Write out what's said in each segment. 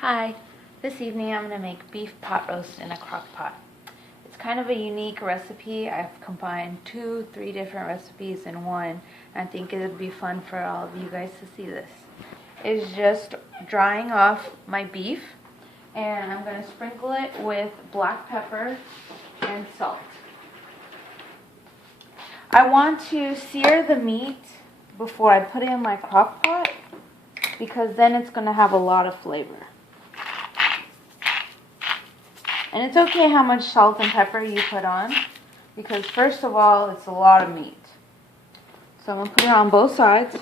Hi, this evening I'm going to make beef pot roast in a crock pot. It's kind of a unique recipe. I've combined 3 different recipes in one. I think it would be fun for all of you guys to see this. It's just drying off my beef, and I'm going to sprinkle it with black pepper and salt. I want to sear the meat before I put it in my crock pot because then it's going to have a lot of flavor. And it's okay how much salt and pepper you put on, because first of all, it's a lot of meat. So I'm going to put it on both sides.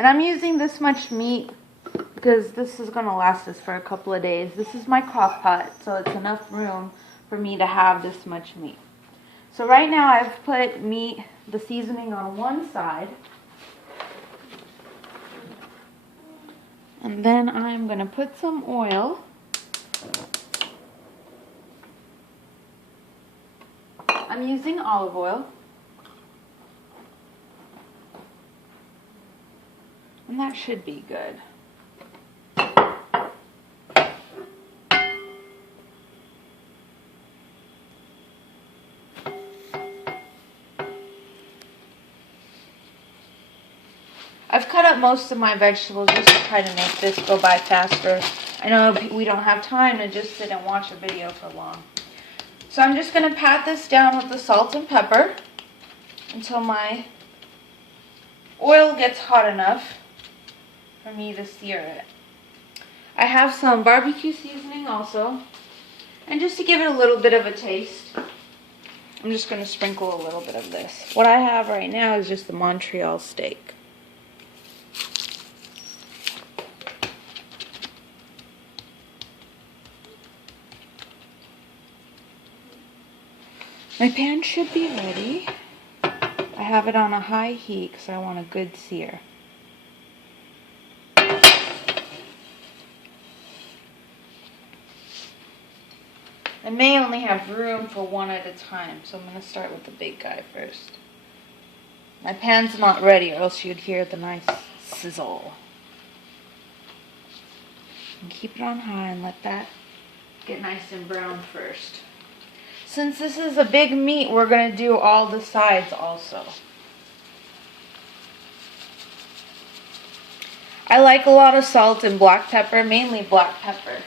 And I'm using this much meat because this is going to last us for a couple of days. This is my crock pot, so it's enough room for me to have this much meat. So right now I've put the seasoning on one side. And then I'm going to put some oil. I'm using olive oil. And that should be good. I've cut up most of my vegetables just to try to make this go by faster. I know we don't have time to just sit and watch a video for long. So I'm just going to pat this down with the salt and pepper until my oil gets hot enough for me to sear it. I have some barbecue seasoning also. And just to give it a little bit of a taste, I'm just going to sprinkle a little bit of this. What I have right now is just the Montreal steak. My pan should be ready. I have it on a high heat because I want a good sear. I may only have room for one at a time, so I'm going to start with the big guy first. My pan's not ready, or else you'd hear the nice sizzle. And keep it on high and let that get nice and brown first. Since this is a big meat, we're going to do all the sides also. I like a lot of salt and black pepper, mainly black pepper.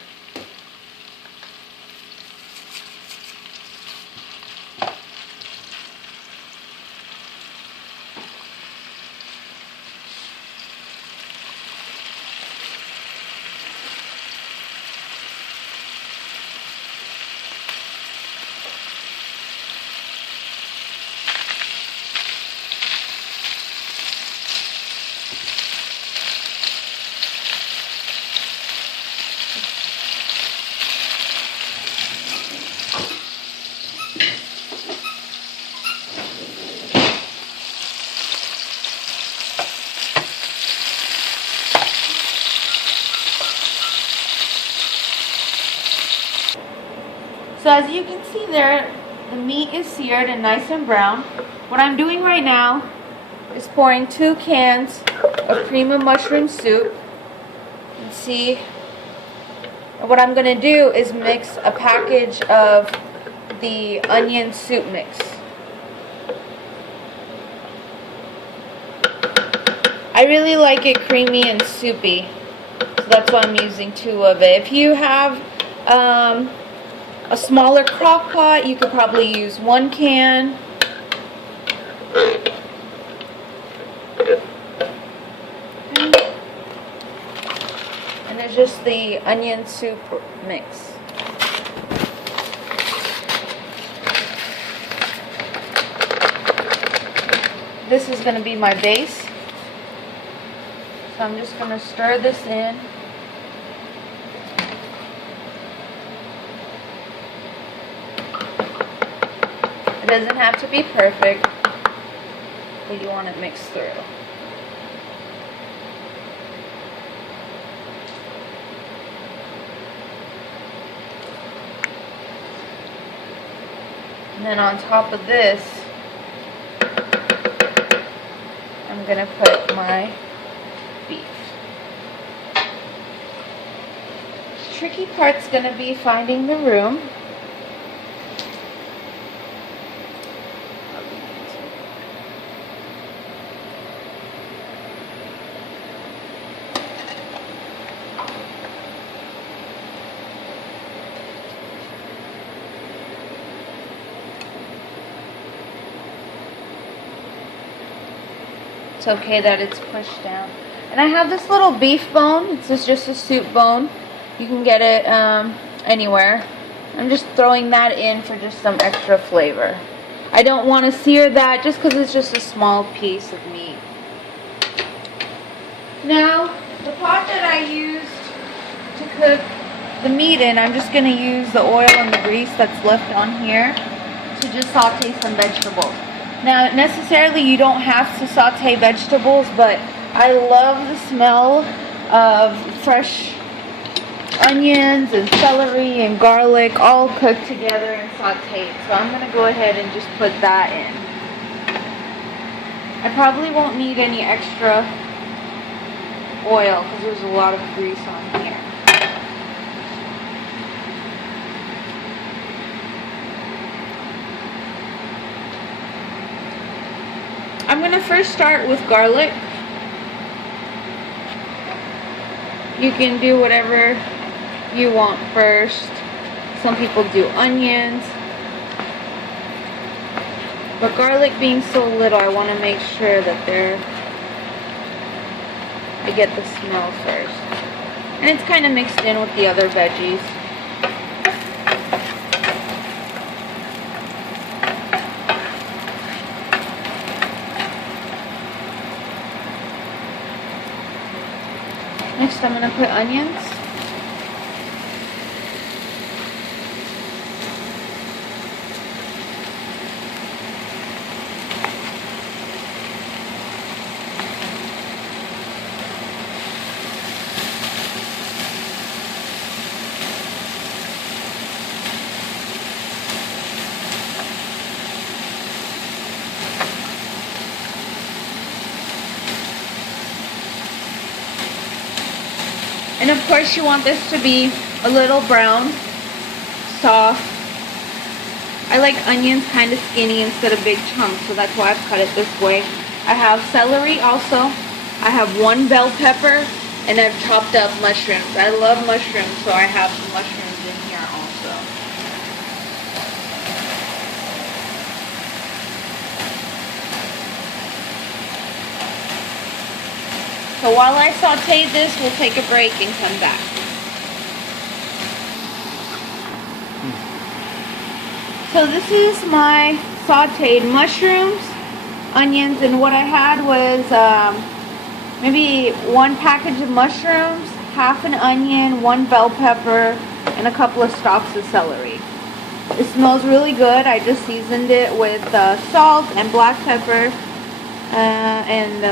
So as you can see there, the meat is seared and nice and brown. What I'm doing right now is pouring 2 cans of cream of mushroom soup. And see, what I'm going to do is mix a package of the onion soup mix. I really like it creamy and soupy, so that's why I'm using 2 of it. If you have a smaller crock pot, you could probably use 1 can. And there's just the onion soup mix. This is going to be my base. So I'm just going to stir this in. It doesn't have to be perfect, but you want it mixed through. And then on top of this, I'm gonna put my beef. The tricky part's gonna be finding the room. It's okay that it's pushed down. And I have this little beef bone. It's just a soup bone. You can get it anywhere. I'm just throwing that in for just some extra flavor. I don't want to sear that just because it's just a small piece of meat. Now, the pot that I used to cook the meat in, I'm just going to use the oil and the grease that's left on here to just saute some vegetables. Now, necessarily you don't have to saute vegetables, but I love the smell of fresh onions and celery and garlic all cooked together and sauteed. So I'm going to go ahead and just put that in. I probably won't need any extra oil because there's a lot of grease on here. I'm going to first start with garlic. You can do whatever you want first. Some people do onions. But garlic being so little, I want to make sure that I get the smell first. And it's kind of mixed in with the other veggies. Next, I'm going to put onions. And of course you want this to be a little brown, soft. I like onions kind of skinny instead of big chunks, so that's why I've cut it this way. I have celery also. I have 1 bell pepper, and I've chopped up mushrooms. I love mushrooms, so I have some mushrooms in here also. So while I saute this, we'll take a break and come back. So this is my sauteed mushrooms, onions, and what I had was maybe 1 package of mushrooms, half an onion, 1 bell pepper, and a couple of stalks of celery. It smells really good. I just seasoned it with salt and black pepper, and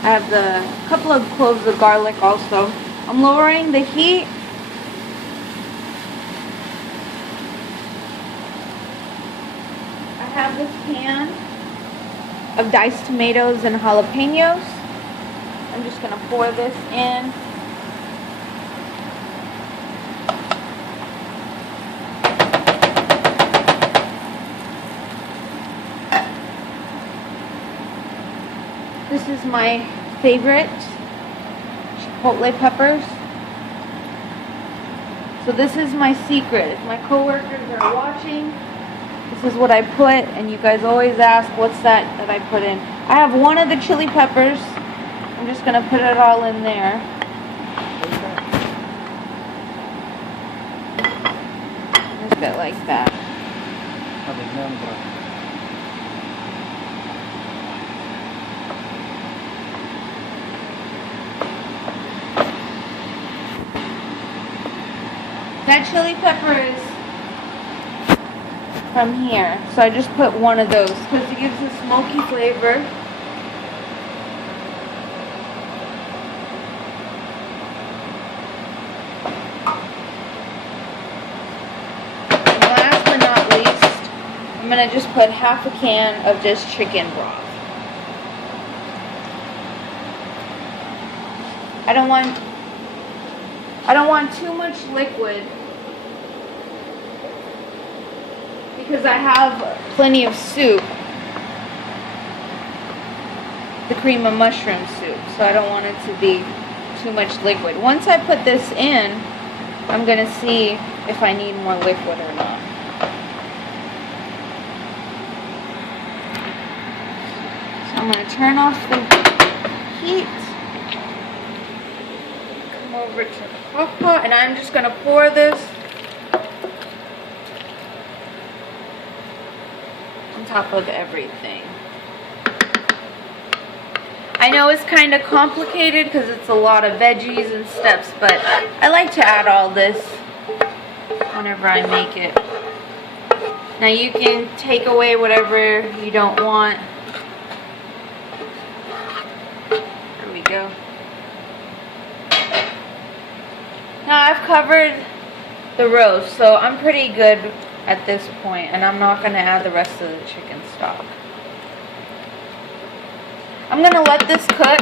I have the couple of cloves of garlic also. I'm lowering the heat. I have this can of diced tomatoes and jalapenos. I'm just going to pour this in. This is my favorite chipotle peppers. So this is my secret. If my coworkers are watching, this is what I put, and you guys always ask, what's that I put in? I have 1 of the chili peppers. I'm just going to put it all in there. Just a bit like that. That chili pepper is from here, so I just put 1 of those because it gives a smoky flavor. And last but not least, I'm going to just put half a can of just chicken broth. I don't want too much liquid because I have plenty of soup, the cream of mushroom soup, so I don't want it to be too much liquid. Once I put this in, I'm going to see if I need more liquid or not. So I'm going to turn off the heat, come over to the crock pot, and I'm just going to pour this on top of everything. I know it's kind of complicated because it's a lot of veggies and steps, but I like to add all this whenever I make it. Now you can take away whatever you don't want. There we go. Now I've covered the roast, so I'm pretty good at this point, and I'm not going to add the rest of the chicken stock. I'm going to let this cook.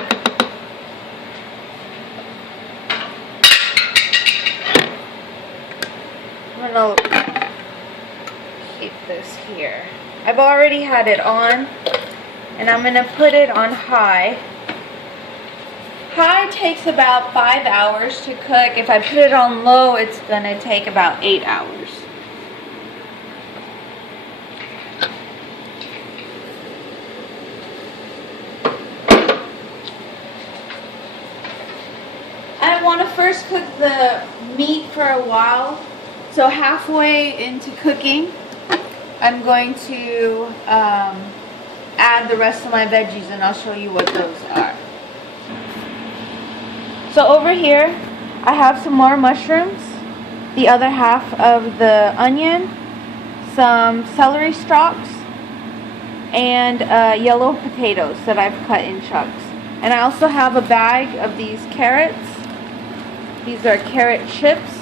I'm going to keep this here. I've already had it on, and I'm going to put it on high. High takes about 5 hours to cook. If I put it on low, it's going to take about 8 hours. I want to first cook the meat for a while. So halfway into cooking, I'm going to add the rest of my veggies, and I'll show you what those are. So over here, I have some more mushrooms, the other half of the onion, some celery stalks, and yellow potatoes that I've cut in chunks. And I also have a bag of these carrots. These are carrot chips.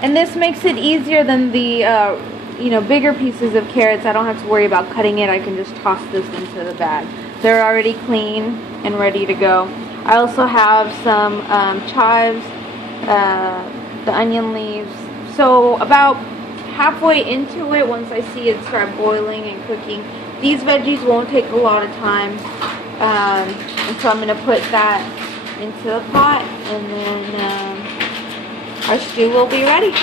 And this makes it easier than the bigger pieces of carrots. I don't have to worry about cutting it. I can just toss this into the bag. They're already clean and ready to go. I also have some chives, the onion leaves. So about halfway into it, once I see it start boiling and cooking, these veggies won't take a lot of time. And so I'm going to put that into the pot, and then our stew will be ready.